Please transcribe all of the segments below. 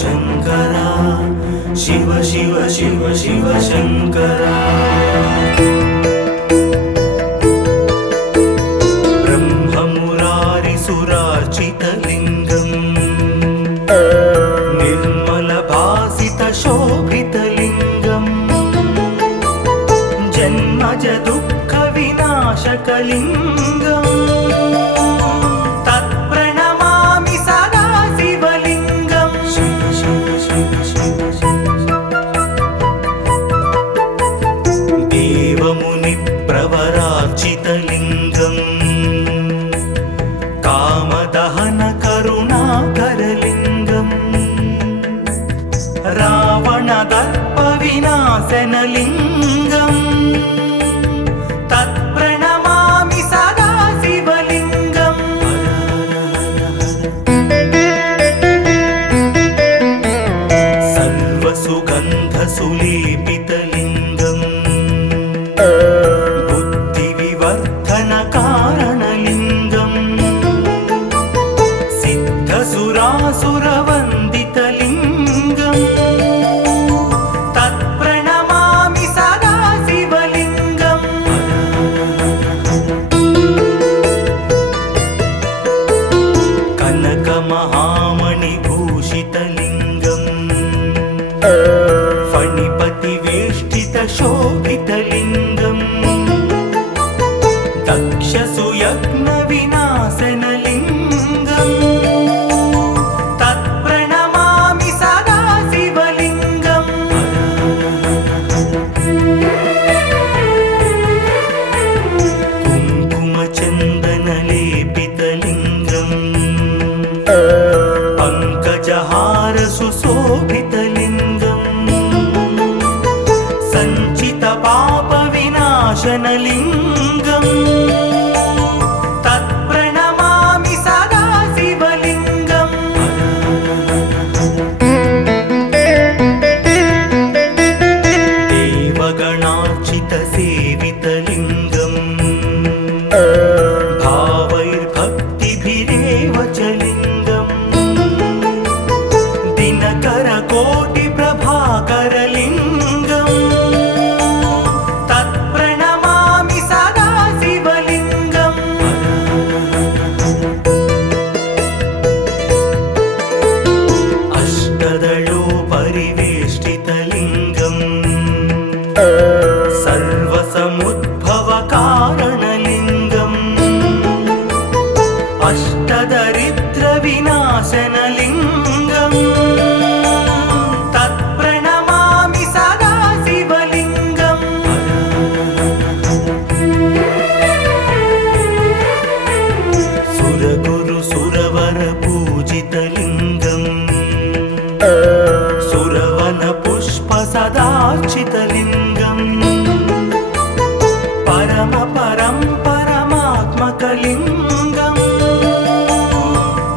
शङ्करा शिव शिव शिव शिव शङ्करा ब्रह्ममुरारिसुरार्चितलिङ्गम् निर्मलभासितशोभितलिङ्गम् जन्मज दुःखविनाशकलिङ्गम् तत्प्रणमामि सदा शिवलिङ्गम् देवमुनिप्रवरार्चितलिङ्गम् कामदहनकरुणाकरलिङ्गम् रावणदर्पविनाशनलिङ्गम् तत्प्रणमामि सदा शिवलिङ्गम् सर्वसुगन्धसुलेपितलिङ्गम् बुद्धिविवर्धनकारणलिङ्गम् सिद्धसुरासुरवन्दितलिङ्गम् तत्प्रणमामि सदा शिवलिङ्गम् कनकमहामणिभूषितलिङ्गम् फणिपतिवेष्टितशोभितलिङ्गम् दक्षसुयज्ञविनाशनलिङ्गम् तत्प्रणमामि सदा शिवलिङ्गम् कुङ्कुमचन्दनलेपितलिङ्गम् पङ्कजहारसुशोभितलिङ्गम् सञ्चितपापविनाशनलिङ्गम् तत्प्रणमामि सदा शिवलिङ्गम् देवगणार्चितसेवितलिङ्गम् भावैर्भक्तिभिरेव च लिङ्गम् दिनकरकोटिप्रभाकरलिङ्गम् तत्प्रणमामि सदा शिवलिङ्गम् अष्टदलोपरिवेष्टितलिङ्गम् सर्वसमुद्भवकारणलिङ्गम् अष्टदरिद्रविनाशनलिङ्गम् तत्प्रणमामि सदा शिवलिङ्गम् सुरगुरुसुरवरपूजितलिङ्गम् सुरवनपुष्पसदार्चितलिङ्गम् परमात्मकलिङ्गम्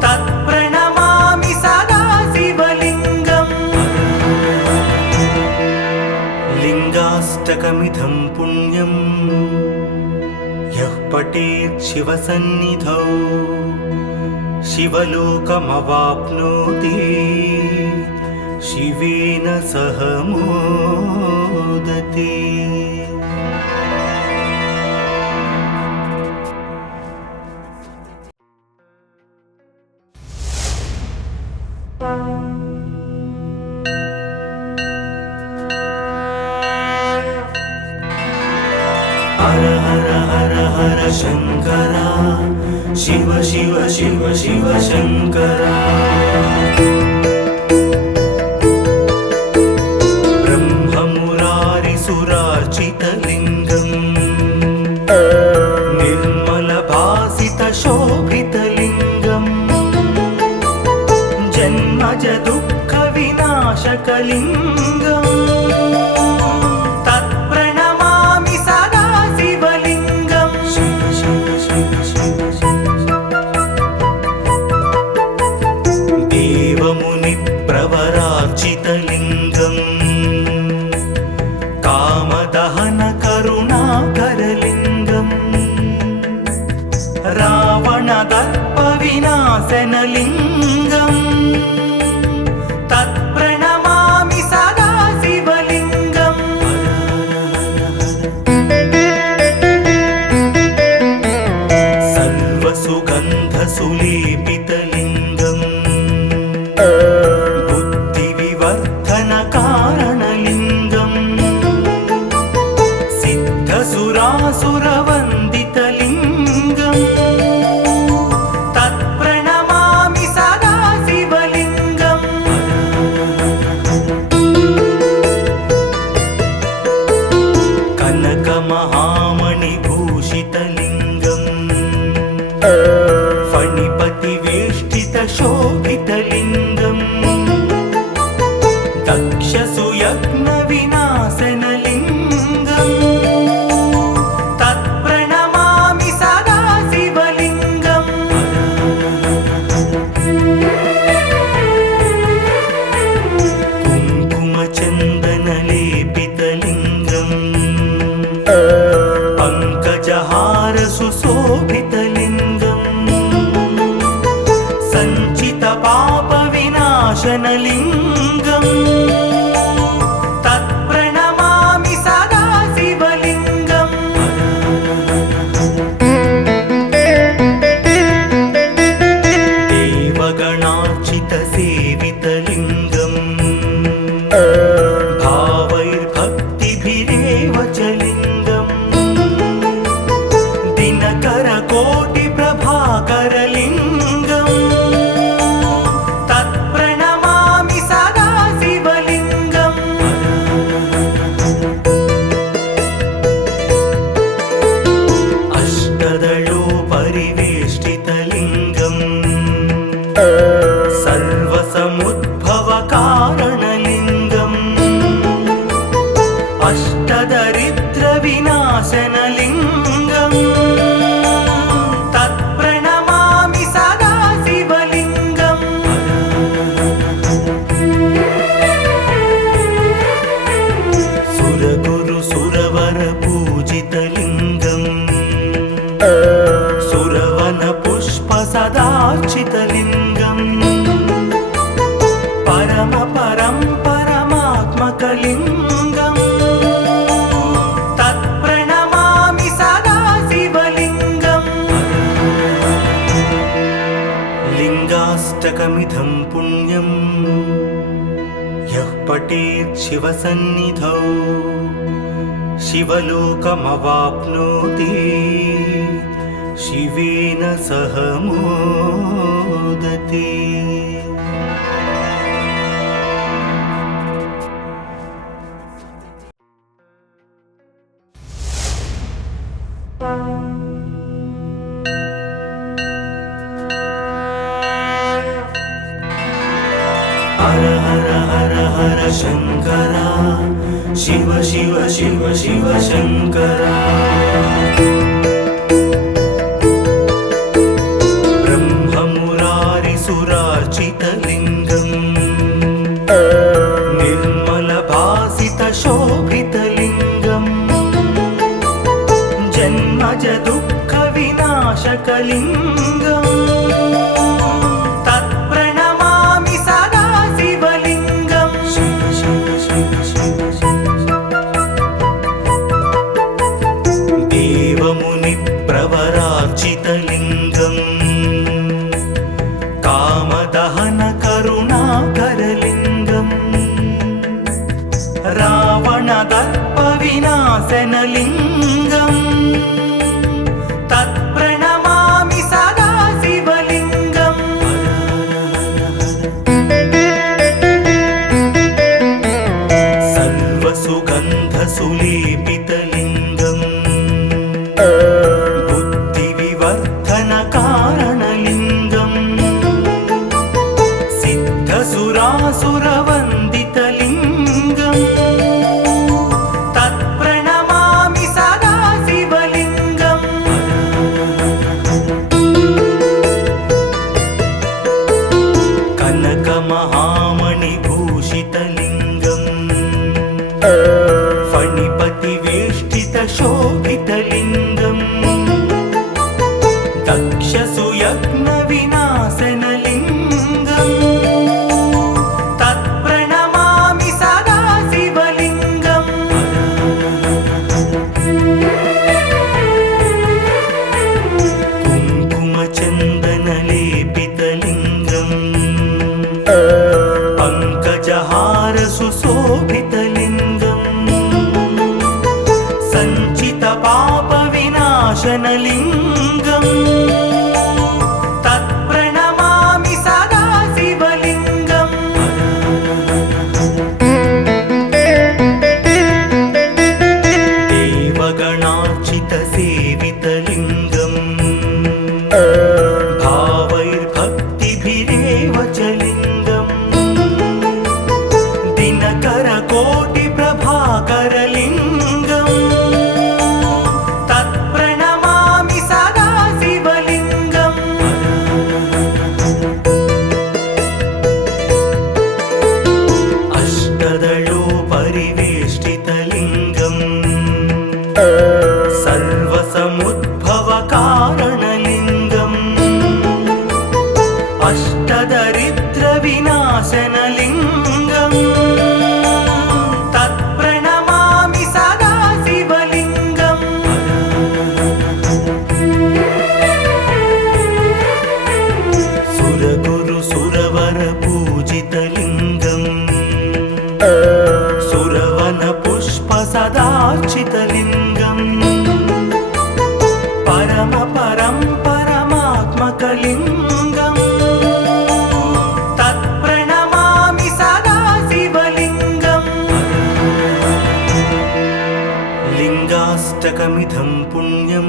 तत्प्रणमामि सदा शिवलिङ्गम् लिङ्गाष्टकमिदं पुण्यम् यः पठेत् शिवसन्निधौ शिवलोकमवाप्नोति शिवेन सह मोदते। हर हर हर हर शङ्करा शिव शिव शिव शिव शङ्करा ब्रह्ममुरारिसुरार्चितलिङ्गम् निर्मलभासितशोभितलिङ्गम् जन्मज दुःखविनाशकलिङ्गम् तत्प्रणमामि सदा शिवलिङ्गम् शिव शिव शिव शिव कारणलिङ्गम् सिद्धसुरासुरवन्दितलिङ्गम् तत्प्रणमामि सदा शिवलिङ्गम् कनकमहामणिभूषितलिङ्गम् फणिपतिवेष्टितशोभितलिङ्गम् दक्षसुयज्ञविनाशनलिङ्गम् तत्प्रणमामि सदा शिवलिङ्गम् कुङ्कुमचन्दनलेपितलिङ्गम् पङ्कजहारसुशोभितलिङ्गम् सञ्चितपापविनाशनलिङ्गम् तत्प्रणमामि सदा शिवलिङ्गम् देवगणार्चितसेवितलिङ्गम् भावैर्भक्तिभिरेव च लिङ्गम् दिनकरकोटिप्रभाकरलिङ्गम् तत्प्रणमामि सदा शिवलिङ्गम् अष्टदलोपरिवेष्टितलिङ्गम् सर्वसमुद्भवकारणलिङ्गम् अष्टदरिद्रविनाशनलिङ्गम् तत्प्रणमामि सदा शिवलिङ्गम् सुरगुरुसुरवरपूजितलिङ्गम् सुरवनपुष्पसदार्चितलिङ्गम् परमात्मकलिङ्गम् तत्प्रणमामि सदा शिवलिङ्गम् लिङ्गाष्टकमिदं पुण्यं यः पठेत् शिवसन्निधौ शिवलोकमवाप्नोति शिवेन सह मोदते। हर हर हर हर शङ्करा शिव शिव शिव शिव शङ्करा ब्रह्ममुरारिसुरार्चितलिङ्गम् निर्मलभासितशोभितलिङ्गम् जन्मजदुःखविनाशकलिङ्गम् तत्प्रणमामि सदा शिवलिङ्गम् शिव शिव शिव शिव देवमुनिप्रवरार्चितलिङ्गम् कामदहनकरुणाकरलिङ्गम् रावणदर्पविनाशनलिङ्गम् तत्प्रणमामि सदा शिवलिङ्गम् सर्वसुगन्धसुलेपितलिङ्गम् बुद्धिविवर्धनकारणलिङ्गम् सिद्धसुरासुरवन्दितलिङ्गम् तत्प्रणमामि सदा शिवलिङ्गम् कनकमहामणिभूषितलिङ्गम् फणिपतिवेष्टितशोभितलिङ्गम् दक्षसुयज्ञविनाशनलिङ्गम् तत्प्रणमामि सदा शिवलिङ्गम् कुङ्कुमचन्दनलेपितलिङ्गम् पङ्कजहारसुशोभितलिङ्गम् शोभितलिङ्गम् सञ्चितपापविनाशनलिङ्गम् तत्प्रणमामि सदा शिवलिङ्गम् देवगणार्चितसेवितलिङ्गम् भावैर्भक्तिभिरेव च लिङ्गम् दिनकरकोटिप्रभाकरलिङ्गम् तत्प्रणमामि सदा शिवलिङ्गम् अष्टदलोपरिवेष्टितलिङ्गम् सर्वसमुद्भवकारणलिङ्गम् अष्टदरिद्रविनाशनलिङ्गम् तत्प्रणमामि सदा शिवलिङ्गम् सुरगुरुसुरवरपूजितलिङ्गम् सुरवनपुष्पसदार्चितलिङ्गम् परमात्मकलिङ्गम् तत्प्रणमामि सदा शिवलिङ्गम् लिङ्गाष्टकमिदं पुण्यं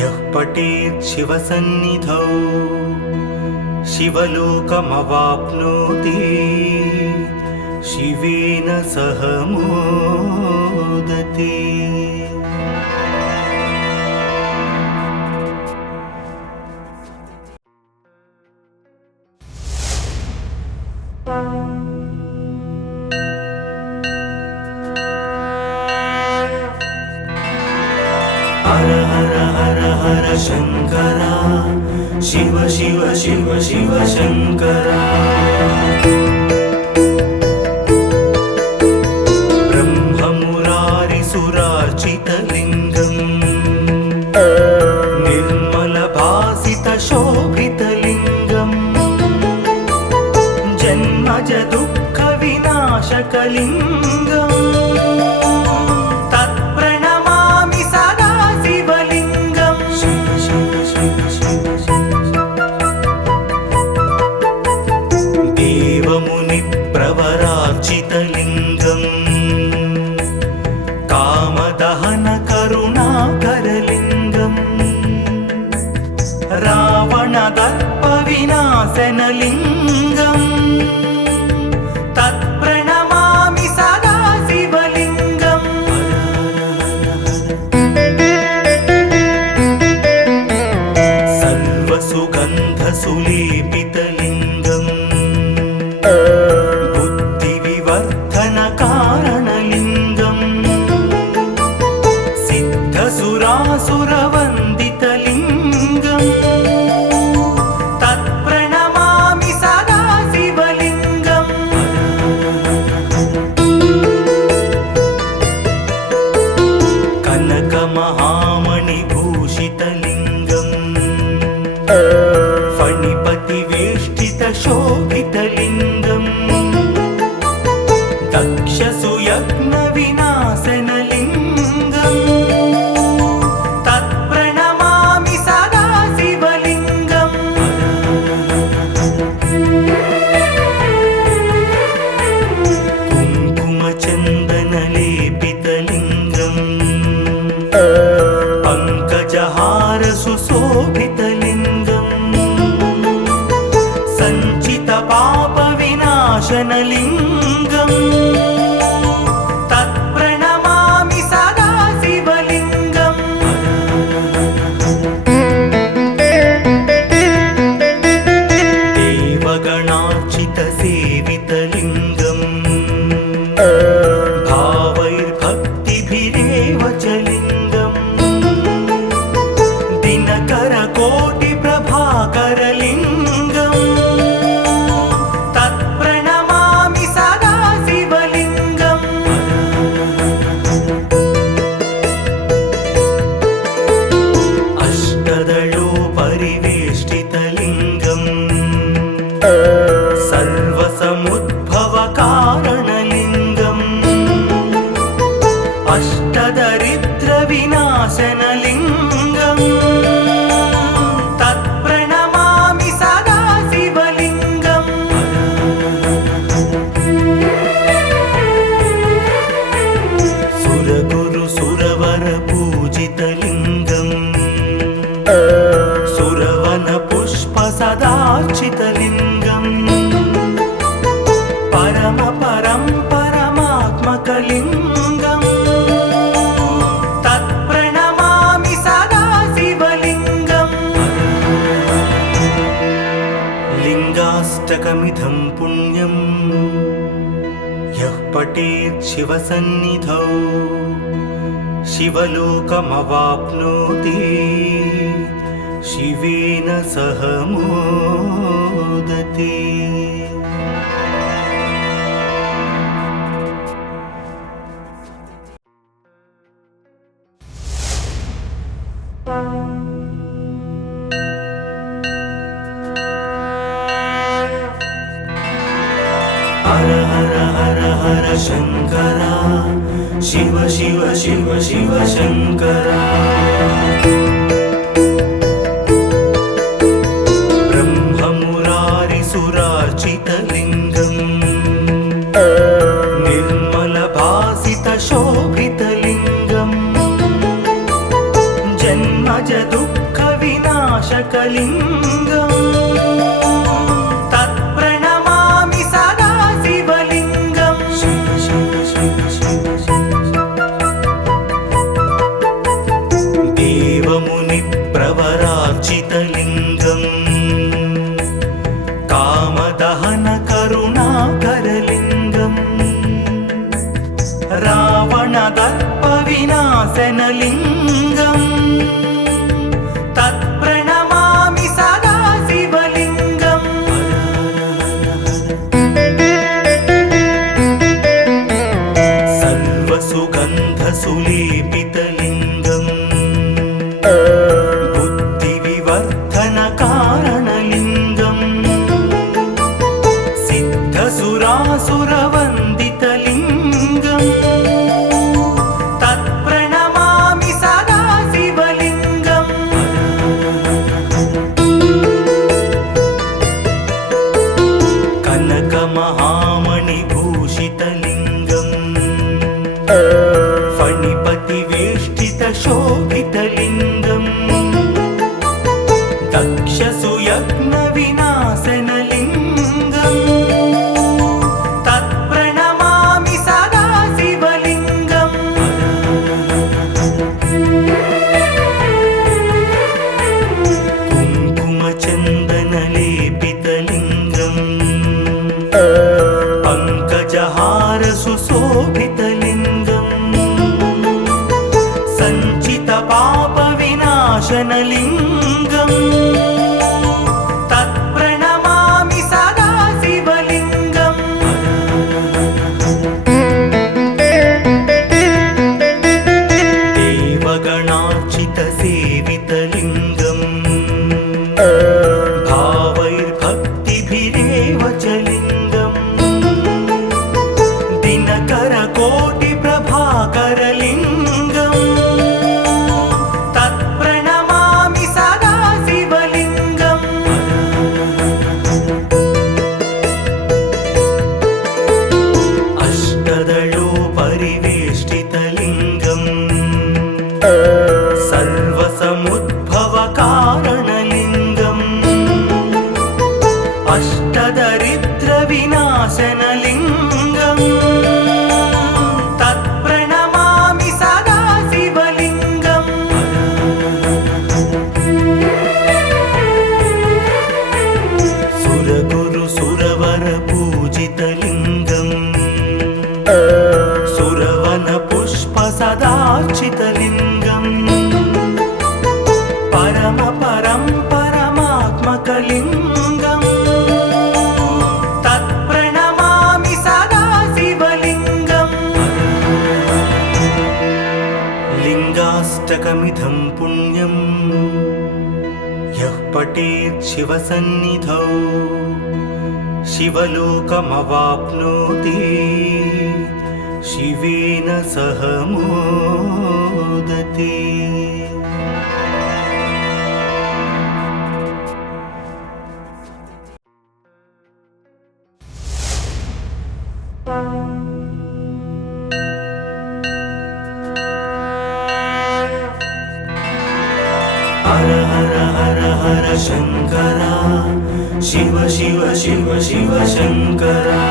यः पठेत् शिवसन्निधौ शिवलोकमवाप्नोति शिवेन सह मोदते। हर हर हर हर शंकरा शिव शिव शिव शिव शंकरा ब्रह्ममुरारिसुरार्चितलिङ्गम् निर्मलभासितशोभितलिङ्गम् जन्मजदुःखविनाशकलिङ्गम् तत्प्रणमामि सदा शिवलिङ्गम् शिव शिव शिव शिव देवमुनिप्रवरार्चितलिङ्गम् कामदहनकरुणाकरलिङ्गम् रावणदर्पविनाशनलिङ्गम् तत्प्रणमामि सदा शिवलिङ्गम् सर्वसुगन्धसुलेपितलिङ्गम् बुद्धिविवर्धनकारणलिङ्गम् सिद्धसुरासुरवन्दितलिङ्गम् तत्प्रणमामि सदा शिवलिङ्गम् कनकमहामणिभूषितलिङ्गम् फणिपतिवेष्टितशोभितलिङ्गम् दक्षसुयज्ञविनाशनलिङ्गम् तत्प्रणमामि सदा शिवलिङ्गम् कुङ्कुमचन्दनलेपितलिङ्गम् पङ्कजहारसुशोभितलिङ्गम् सञ्चितपापविनाशनलिङ्गम् तत्प्रणमामि सदा शिवलिङ्गम् देवगणार्चितसेवितलिङ्गम् भावैर्भक्तिभिरेव च लिङ्गम् दिनकरकोटिप्रभाकरलिङ्गम् तत्प्रणमामि सदा शिवलिङ्गम् अष्टदलोपरिवेष्टितलिङ्गम् सर्वसमुद्भवकारणलिङ्गम् परमात्मकलिङ्गम् तत्प्रणमामि सदा शिवलिङ्गम् लिङ्गाष्टकमिदं पुण्यं यः पठेत् शिवसन्निधौ शिवलोकमवाप्नोति शिवेन सह मोदते। हर हर हर हर शंकरा शिव शिव शिव शिव शंकरा ब्रह्ममुरारिसुरार्चितलिङ्गम् निर्मलभासितशोभितलिङ्गम् जन्मज दुःखविनाशकलिङ्गम् तत्प्रणमामि सदा शिवलिङ्गम् शिव शिव शिव शिव देवमुनिप्रवरार्चितलिङ्गम् कामदहन करुणाकरलिङ्गम् रावणदर्पविनाशनलिङ्गम् तत्प्रणमामि सदा शिवलिङ्गम् सर्वसुगन्धसुलेपितलिङ्गम् बुद्धिविवर्धनकारणलिङ्गम् सिद्धसुरासुरवन्दितलिङ्गम् तत्प्रणमामि सदा शिवलिङ्गम् कनकमहामणिभूषितलिङ्गम् फणिपतिवेष्टितशोभितलिङ्गम् दक्षसुयज्ञविनाशनलिङ्गम् तत्प्रणमामि सदा शिवलिङ्गम् कुङ्कुमचन्दनलेपितलिङ्गम् पङ्कजहारसुशोभितलिङ्गम् सञ्चितपापविनाशनलिङ्गम् तत्प्रणमामि सदा शिवलिङ्गम् देवगणार्चितसेवितलिङ्गम् भावैर्भक्तिभिरेव च लिङ्गम् दिनकरकोटिप्रभाकरलिङ्गम् तत्प्रणमामि सदा शिवलिङ्गम् अष्टदलोपरिवेष्टितलिङ्गम् सर्वसमुद्भवकारणलिङ्गम् अष्टदरिद्रविनाशनलिङ्गम् तत्प्रणमामि सदा शिवलिङ्गम् सुरगुरुसुरवरपूजितलिङ्गम् सुरवनपुष्पसदार्चितलिङ्गम् परमात्मकलिङ्गम् तत्प्रणमामि सदा शिवलिङ्गम् लिङ्गाष्टकमिदं पुण्यं यः पठेत् शिवसन्निधौ शिवलोकमवाप्नोति शिवेन सह मोदते। हर हर हर हर शंकरा शिव शिव शिव शिव शंकरा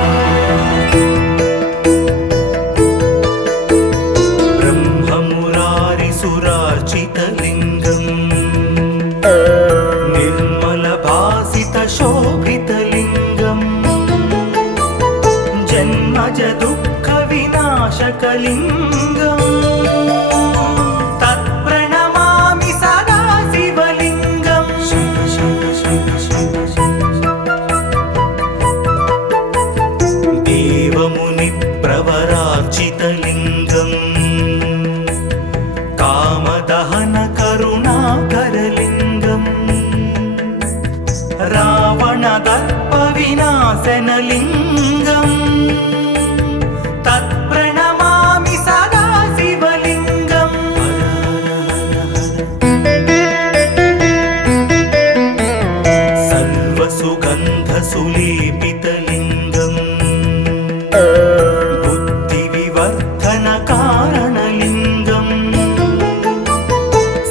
शिवलिङ्गम् तत्प्रणमामि सदा शिवलिङ्गम् शिव शिव शिव शिव देवमुनिप्रवरार्चितलिङ्गम् कामदहन करुणाकरलिङ्गम् रावणदर्पविनाशनलिङ्गम् तत्प्रणमामि सदा शिवलिङ्गम् सर्वसुगन्धसुलेपितलिङ्गम् बुद्धिविवर्धनकारणलिङ्गम्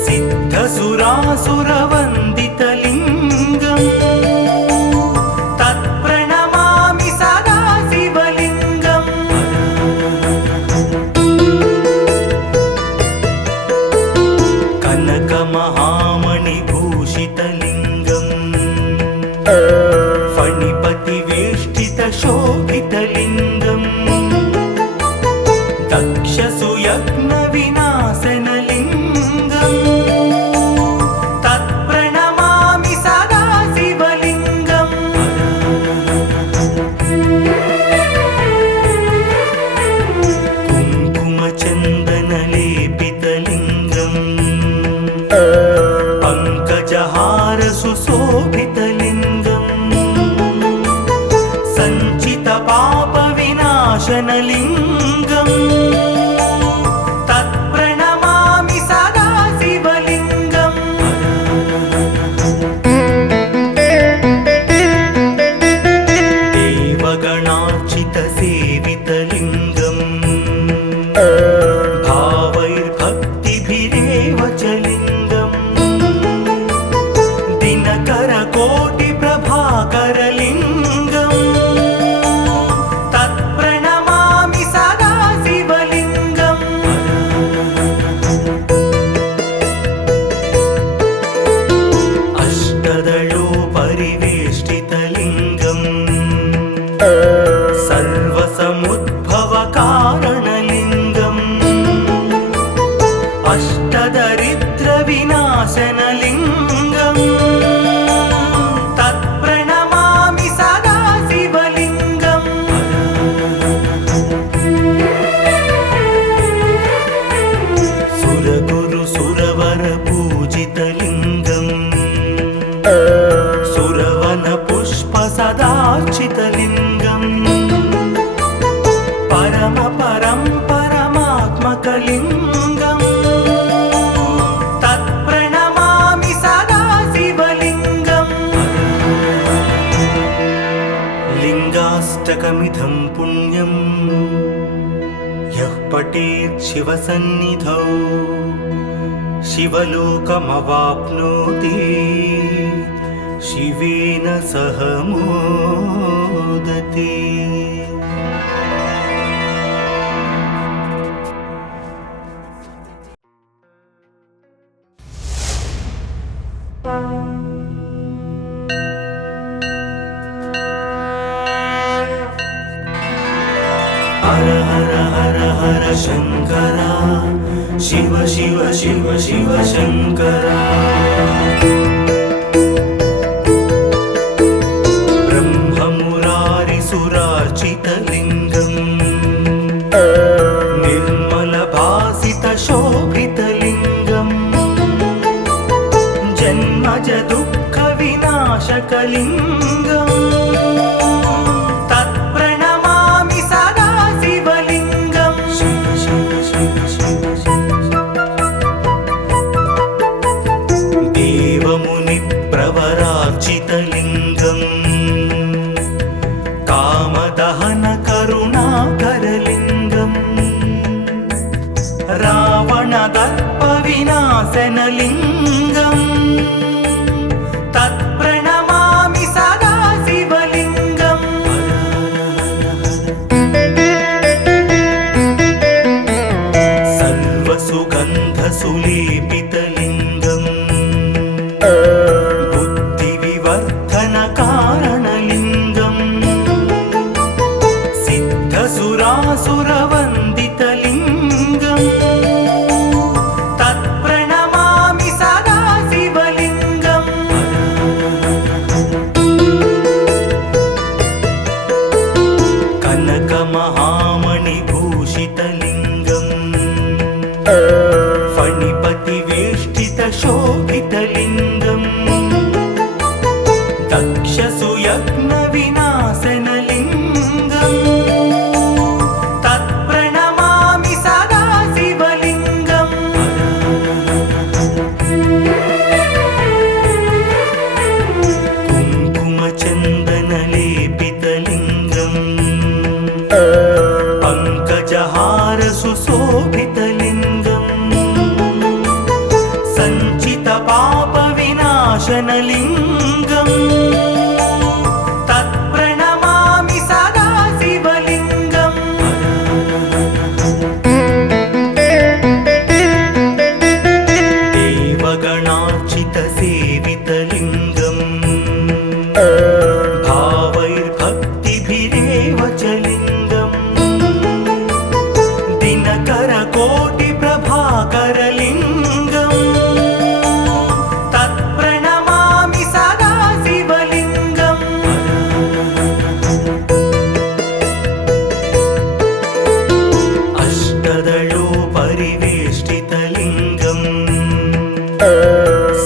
सिद्धसुरासुरवन्दितलिङ्गम् तत्प्रणमामि सदा शिवलिङ्गम् कनकमहामणिभूषितलिङ्गम् फणिपतिवेष्टितशोभितलिङ्गम् दक्षसुयज्ञविनाशनलिङ्गम् तत्प्रणमामि सदा शिवलिङ्गम् कुङ्कुमचन्दनलेपितलिङ्गम् पङ्कजहारसुशोभितलिङ्गम् सञ्चितपापविनाशनलिङ्गम् तत्प्रणमामि सदा शिवलिङ्गम् देवगणार्चितसेवितलिङ्गम् भावैर्भक्तिभिरेव च लिङ्गम् दिनकरकोटिप्रभाकरलिङ्गम् तत्प्रणमामि सदा शिवलिङ्गम् अष्टदलोपरिवेष्टितलिङ्गम् सर्वसमुद्भवकारणलिङ्गम् अष्टदरिद्रविनाशनलिङ्गम् तत्प्रणमामि सदा शिवलिङ्गम् सुरगुरुसुरवरपूजितलिङ्गम् सुरवनपुष्पसदार्चितलिङ्गम् परमात्मकलिङ्गम् तत्प्रणमामि सदा शिवलिङ्गम् लिङ्गाष्टकमिदं पुण्यं यः पठेत् शिवसन्निधौ शिवलोकमवाप्नोति शिवेन सह मोदते। हर हर हर हर शङ्करा शिव शिव शिव शिव शङ्करा ब्रह्ममुरारिसुरार्चितलिङ्गम् निर्मलभासितशोभितलिङ्गम् जन्मजदुःखविनाशकलिङ्गम् तत्प्रणमामि सदा शिवलिङ्गम् शिव शिव शिव शिव देवमुनिप्रवरार्चितलिङ्गम् कामदहन करुणाकरलिङ्गम् रावणदर्पविनाशनलिङ्गम् तत्प्रणमामि सदा शिवलिङ्गम् सर्वसुगन्धसुलेपितलिङ्गम् बुद्धिविवर्धनकारणलिङ्गम् सिद्धसुरासुरवन्दितलिङ्गम् पङ्कजहार सुशोभितलिङ्गम् सञ्चितपापविनाशनलिङ्गम् तत्प्रणमामि सदा शिवलिङ्गम् देवगणार्चितसेवितलिङ्गम् भावैर्भक्तिभिरेव च लिङ्गम् दिनकरकोटिप्रभाकरलिङ्गम् तत्प्रणमामि सदा शिवलिङ्गम् अष्टदलोपरिवेष्टितलिङ्गम्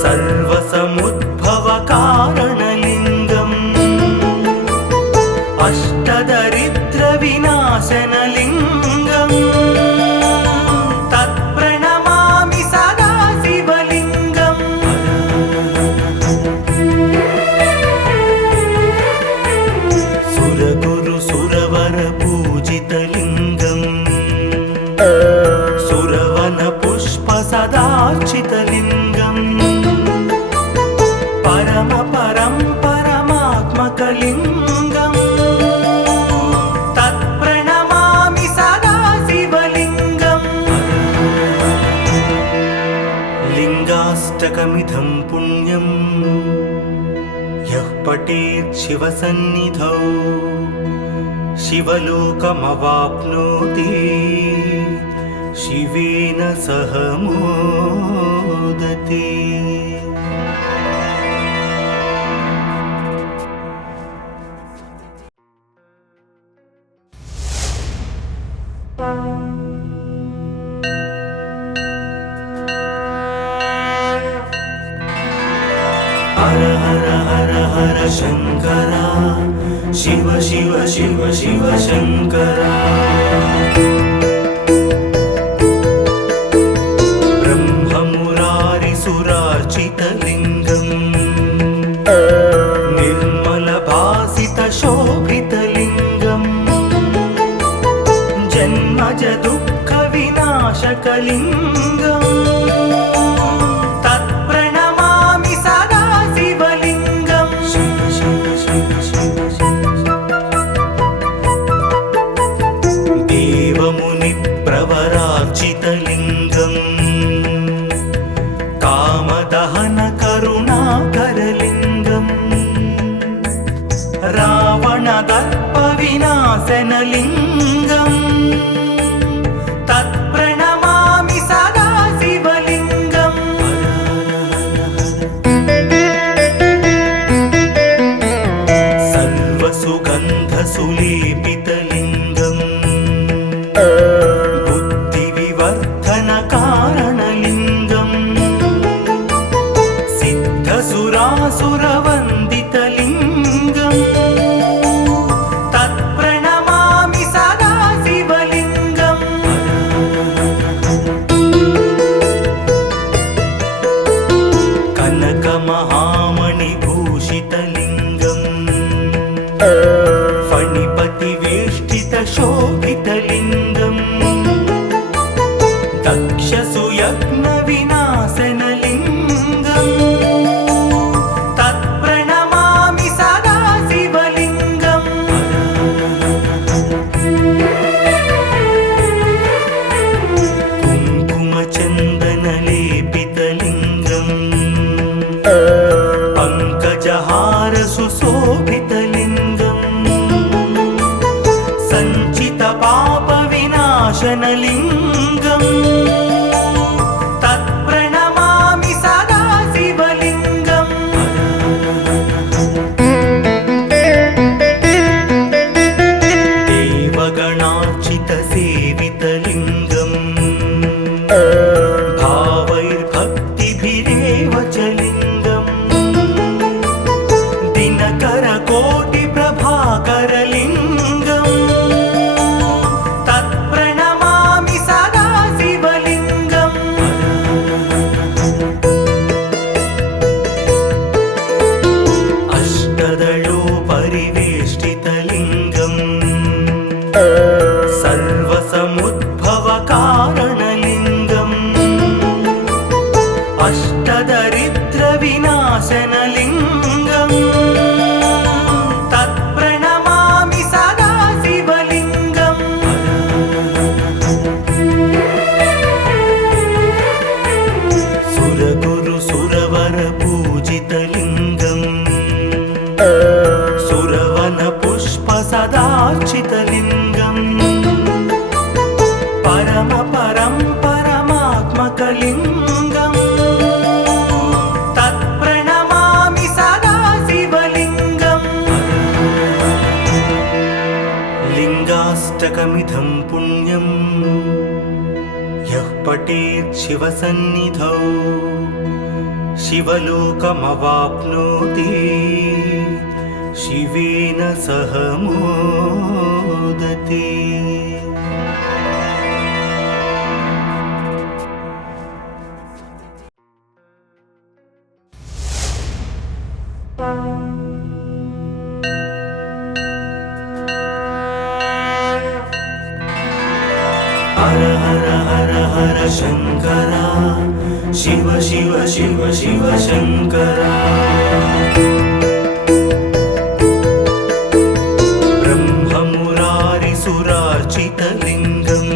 सर्वसमुद्भवकारणलिङ्गम् अष्टदरिद्रविनाशनलिङ्गम् तत्प्रणमामि सदा शिवलिङ्गम् सुरगुरुसुरवरपूजितलिङ्गम् सुरवनपुष्पसदार्चितलिङ्गम् परमात्मकलिङ्गम् तत्प्रणमामि सदा शिवलिङ्गम् लिङ्गाष्टकमिदं पुण्यं यः पठेत् शिवसन्निधौ शिवलोकमवाप्नोति शिवेन सह मोदते। हर हर हर हर शङ्करा शिव शिव शिव शिव शङ्करा ब्रह्ममुरारिसुरार्चितलिङ्गम् निर्मलभासितशोभितलिङ्गम् जन्मजदुःखविनाशकलिङ्गम् तत्प्रणमामि सदा शिवलिङ्गम् शिव शिव शिव शिव देवमुनिप्रवरार्चितलिङ्गम् कामदहनकरुणाकरलिङ्गम् रावणदर्पविनाशनलिङ्गम् तत्प्रणमामि सदा शिवलिङ्गम् सर्वसुगन्धसुलेपितलिङ्गम् बुद्धिविवर्धनकारणलिङ्गम् सिद्धसुरासुरवन्दितलिङ्गम् तत्प्रणमामि सदा शिवलिङ्गम् कनकमहामणिभूषितलिङ्गम् फणिपतिवेष्टितशोभितलिङ्गम् दक्षसुयज्ञविनाशनलिङ्गम् तत्प्रणमामि सदा शिवलिङ्गम् कुङ्कुमचन्दनलेपितलिङ्गम् पङ्कजहार सुशोभितलिङ्गम् सञ्चितपापविनाशनलिङ्गम् तत्प्रणमामि सदा शिवलिङ्गम् देवगणार्चितसेवितलिङ्गम् भावैर्भक्तिभिरेव च लिङ्गम् दिनकरकोटिप्रभाकरलिङ्गम् तत्प्रणमामि सदा शिवलिङ्गम् यः पठेत् शिवसन्निधौ शिवलोकमवाप्नोति शिवेन सह मोदते। हर हर हर हर शंकरा, शिव शिव शिव शिव शंकरा। ब्रह्ममुरारिसुरार्चितलिङ्गम्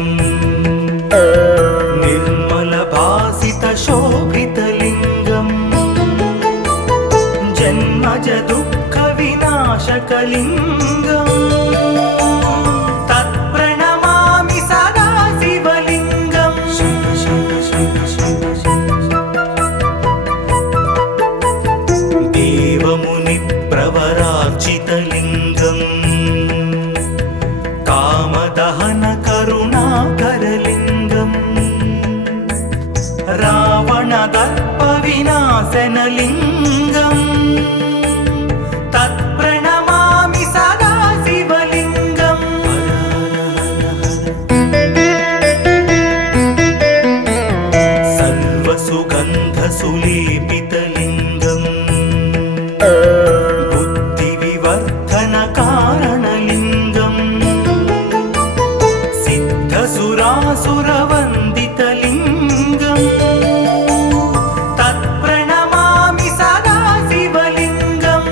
निर्मलभासितशोभितलिङ्गम् जन्मज दुःखविनाशकलिङ्गम् तत्प्रणमामि सदा शिवलिङ्गम्। शिव शिव शिव शिव देवमुनिप्रवरार्चितलिङ्गम् कामदहन करुणाकरलिङ्गम् रावणदर्पविनाशनलिङ्गम् तत्प्रणमामि सदा शिवलिङ्गम्। सर्वसुगन्धसुलेपितलिङ्गम् बुद्धिविवर्धनकारणलिङ्गम् सिद्धसुरासुरवन्दितलिङ्गम् तत्प्रणमामि सदा शिवलिङ्गम्।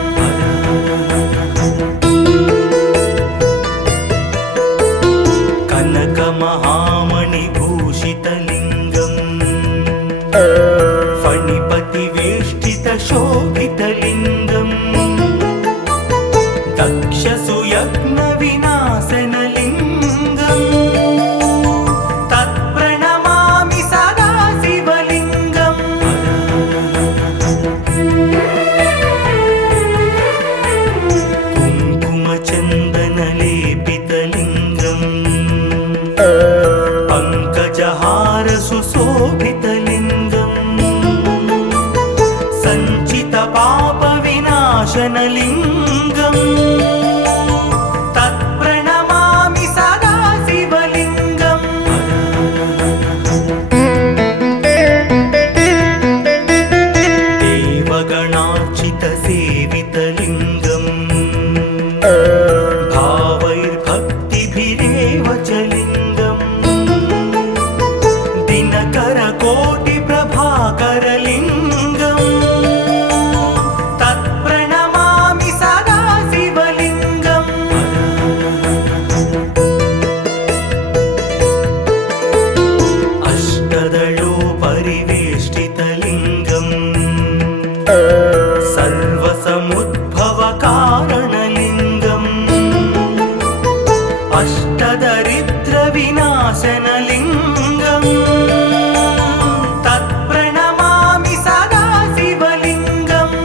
कनकमहामणिभूषितलिङ्गम् फणिपतिवेष्टितशोभितलिङ्गम् दक्षसुयज्ञविनाशनलिङ्गम् तत्प्रणमामि सदा शिवलिङ्गम्। कुङ्कुमचन्दनलेपितलिङ्गम् पङ्कजहारसुशोभितलिङ्गम् सञ्चितपापविनाशनलिङ्गम् तत्प्रणमामि सदा शिवलिङ्गम्। देवगणार्चितसेवितलिङ्गम् भावैर्भक्तिभिरेव च लिङ्गम् दिनकरकोटिप्रभाकरलिङ्गम् तत्प्रणमामि सदा शिवलिङ्गम्। अष्टदलोपरिवेष्टितलिङ्गम् सर्वसमुद्भवकारणलिङ्गम् अष्टदरिद्रविनाशनलिङ्गम् तत्प्रणमामि सदा शिवलिङ्गम्।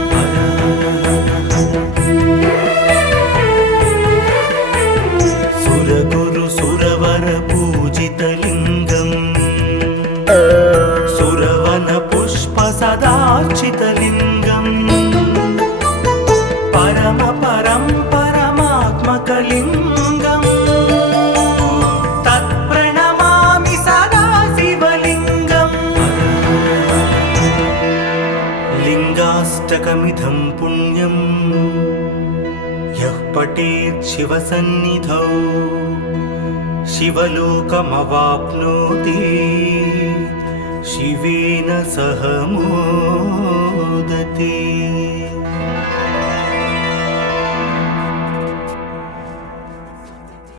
सुरगुरुसुरवरपूजितलिङ्गम् सुरवनपुष्पसदार्चितलिङ्गम् परमात्मकलिङ्गम् तत्प्रणमामि सदा शिवलिङ्गम्। लिङ्गाष्टकमिदं पुण्यं यः पठेत् शिवसन्निधौ शिवलोकमवाप्नोति शिवेन सह मोदते।